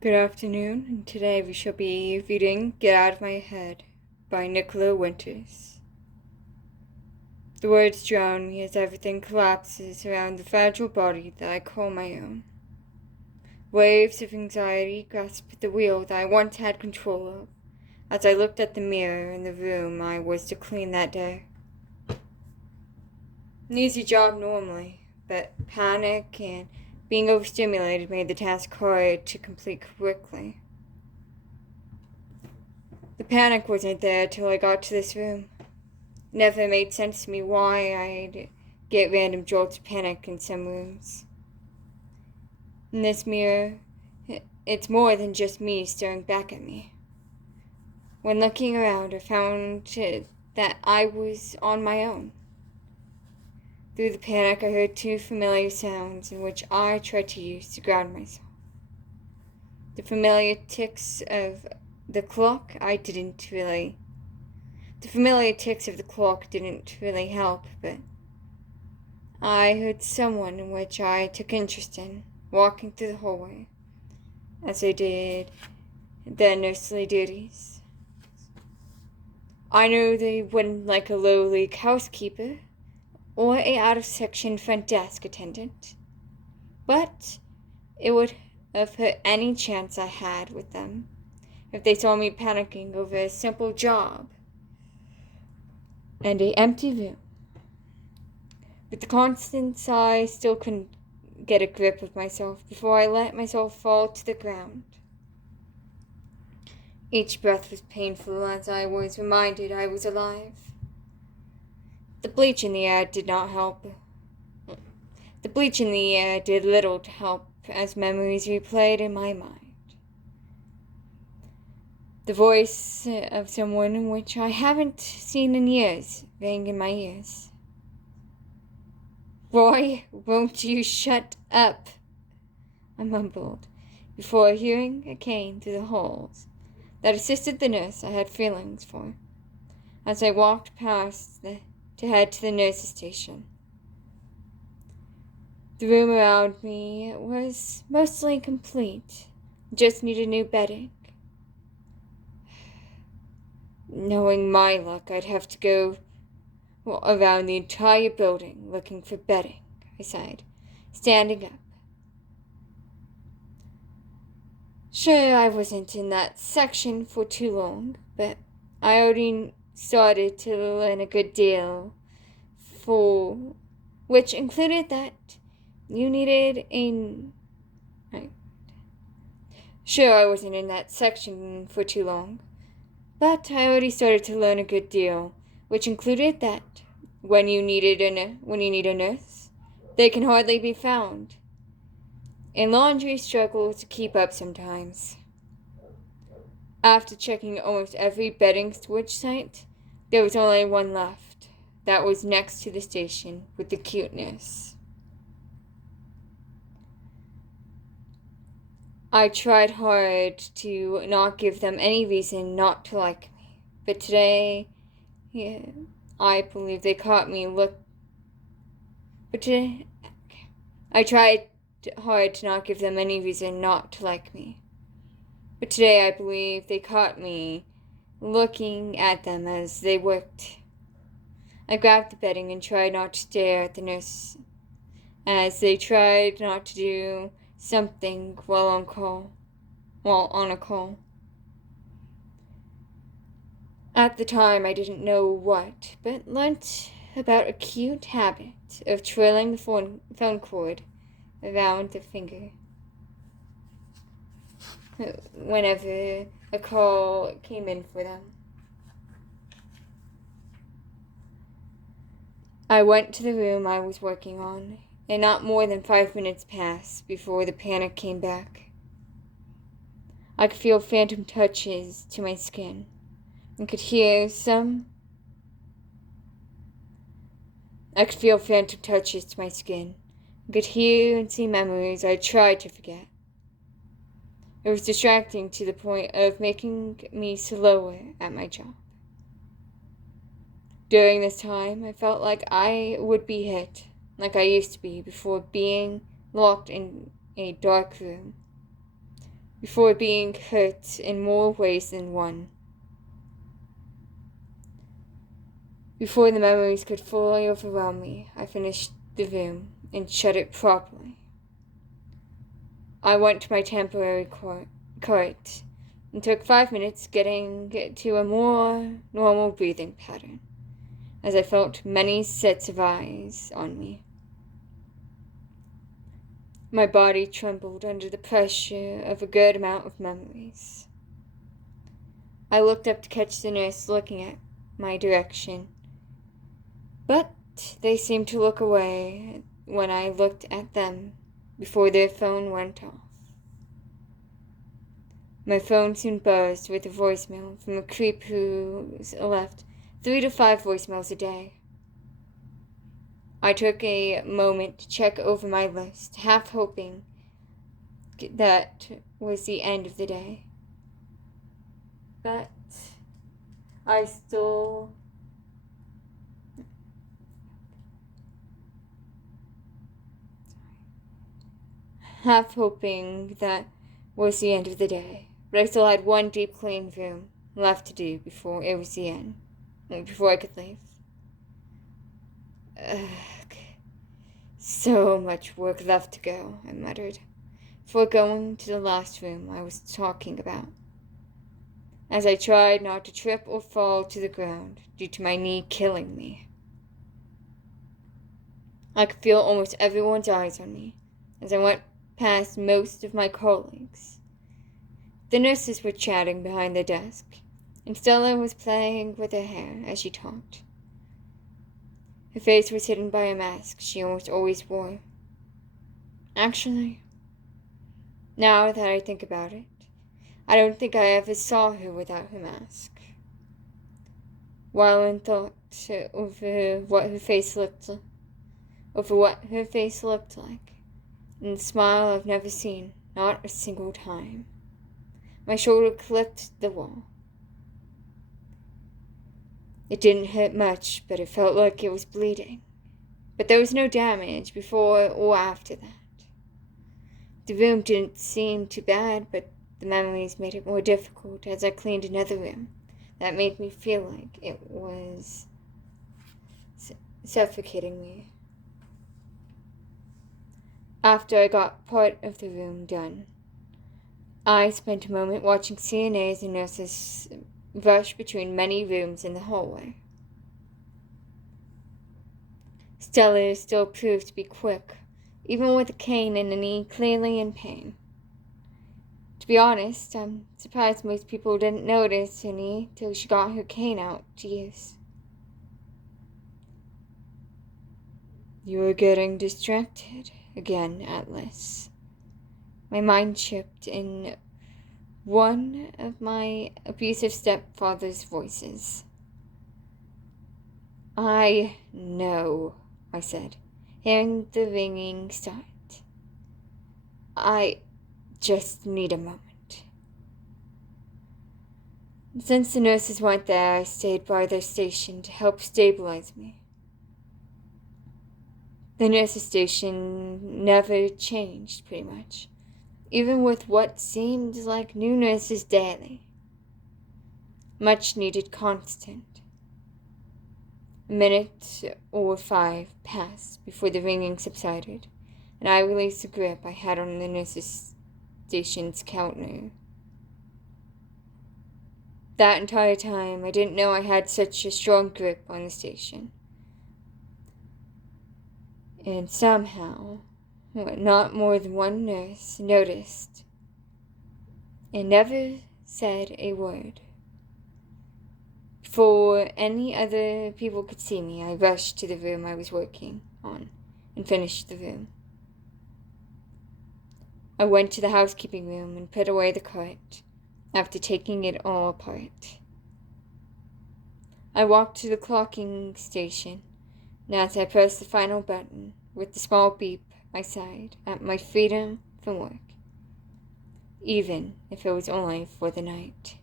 Good afternoon, and today we shall be reading Get Out of My Head by Nickollo Winters. The words drown me as everything collapses around the fragile body that I call my own. Waves of anxiety grasp at the wheel that I once had control of as I looked at the mirror in the room I was to clean that day. An easy job normally, but panic and being overstimulated made the task hard to complete quickly. The panic wasn't there till I got to this room. It never made sense to me why I'd get random jolts of panic in some rooms. In this mirror, it's more than just me staring back at me. When looking around, I found that I was on my own. Through the panic, I heard two familiar sounds in which I tried to use to ground myself. The familiar ticks of the clock didn't really help, but I heard someone in which I took interest in walking through the hallway as they did their nursery duties. I knew they wouldn't like a lowly housekeeper or a out-of-section front desk attendant, but it would have hurt any chance I had with them if they saw me panicking over a simple job and an empty room. With the constants, I still couldn't get a grip of myself before I let myself fall to the ground. Each breath was painful as I was reminded I was alive. The bleach in the air did not help. The bleach in the air did little to help as memories replayed in my mind. The voice of someone in which I haven't seen in years rang in my ears. "Roy, won't you shut up?" I mumbled, before hearing a cane through the halls that assisted the nurse I had feelings for, as I walked past to head to the nurse's station. The room around me was mostly complete, just needed new bedding. Knowing my luck, I'd have to go around the entire building looking for bedding, I sighed, standing up. Sure, I wasn't in that section for too long, but I already started to learn a good deal, which included that you needed Sure, I wasn't in that section for too long, but I already started to learn a good deal, which included that when you need a nurse, they can hardly be found, and laundry struggles to keep up sometimes. After checking almost every bedding switch site, there was only one left. That was next to the station with the cute nurse. I tried hard to not give them any reason not to like me, but today, I believe they caught me I tried hard to not give them any reason not to like me. But today I believe they caught me looking at them as they worked. I grabbed the bedding and tried not to stare at the nurse as they tried not to do something while on a call. At the time, I didn't know what, but learnt about a cute habit of twirling the phone cord around the finger whenever a call came in for them. I went to the room I was working on, and not more than 5 minutes passed before the panic came back. I could feel phantom touches to my skin, and could hear and see memories I tried to forget. It was distracting to the point of making me slower at my job. During this time, I felt like I would be hit, like I used to be before being locked in a dark room. before being hurt in more ways than one. Before the memories could fully overwhelm me, I finished the room and shut it properly. I went to my temporary cot and took 5 minutes getting to a more normal breathing pattern, as I felt many sets of eyes on me. My body trembled under the pressure of a good amount of memories. I looked up to catch the nurse looking at my direction, but they seemed to look away when I looked at them before their phone went off. My phone soon buzzed with a voicemail from a creep who left 3 to 5 voicemails a day. I took a moment to check over my list, half hoping that was the end of the day. But I still half hoping that was the end of the day. But I still had one deep clean room left to do before it was the end, before I could leave. Ugh, so much work left to go, I muttered, before going to the last room I was talking about, as I tried not to trip or fall to the ground due to my knee killing me. I could feel almost everyone's eyes on me as I went past most of my colleagues. The nurses were chatting behind their desk, and Stella was playing with her hair as she talked. Her face was hidden by a mask she almost always wore. Actually, now that I think about it, I don't think I ever saw her without her mask. While in thought over what her face looked like, and the smile I've never seen, not a single time, my shoulder clipped the wall. It didn't hurt much, but it felt like it was bleeding. But there was no damage before or after that. The room didn't seem too bad, but the memories made it more difficult as I cleaned another room that made me feel like it was suffocating me. After I got part of the room done, I spent a moment watching CNAs and nurses rush between many rooms in the hallway. Stella still proved to be quick, even with a cane and a knee clearly in pain. To be honest, I'm surprised most people didn't notice her knee till she got her cane out to use. You were getting distracted again, Atlas. My mind chipped in one of my abusive stepfather's voices. I know, I said, hearing the ringing start. I just need a moment. Since the nurses weren't there, I stayed by their station to help stabilize me. The nurses' station never changed, pretty much, even with what seemed like new nurses daily. Much needed constant. A minute or 5 passed before the ringing subsided, and I released the grip I had on the nurses' station's counter. That entire time, I didn't know I had such a strong grip on the station. And somehow, not more than one nurse noticed and never said a word. Before any other people could see me, I rushed to the room I was working on and finished the room. I went to the housekeeping room and put away the cart after taking it all apart. I walked to the clocking station, and as I pressed the final button, with the small beep, I sighed at my freedom from work, even if it was only for the night.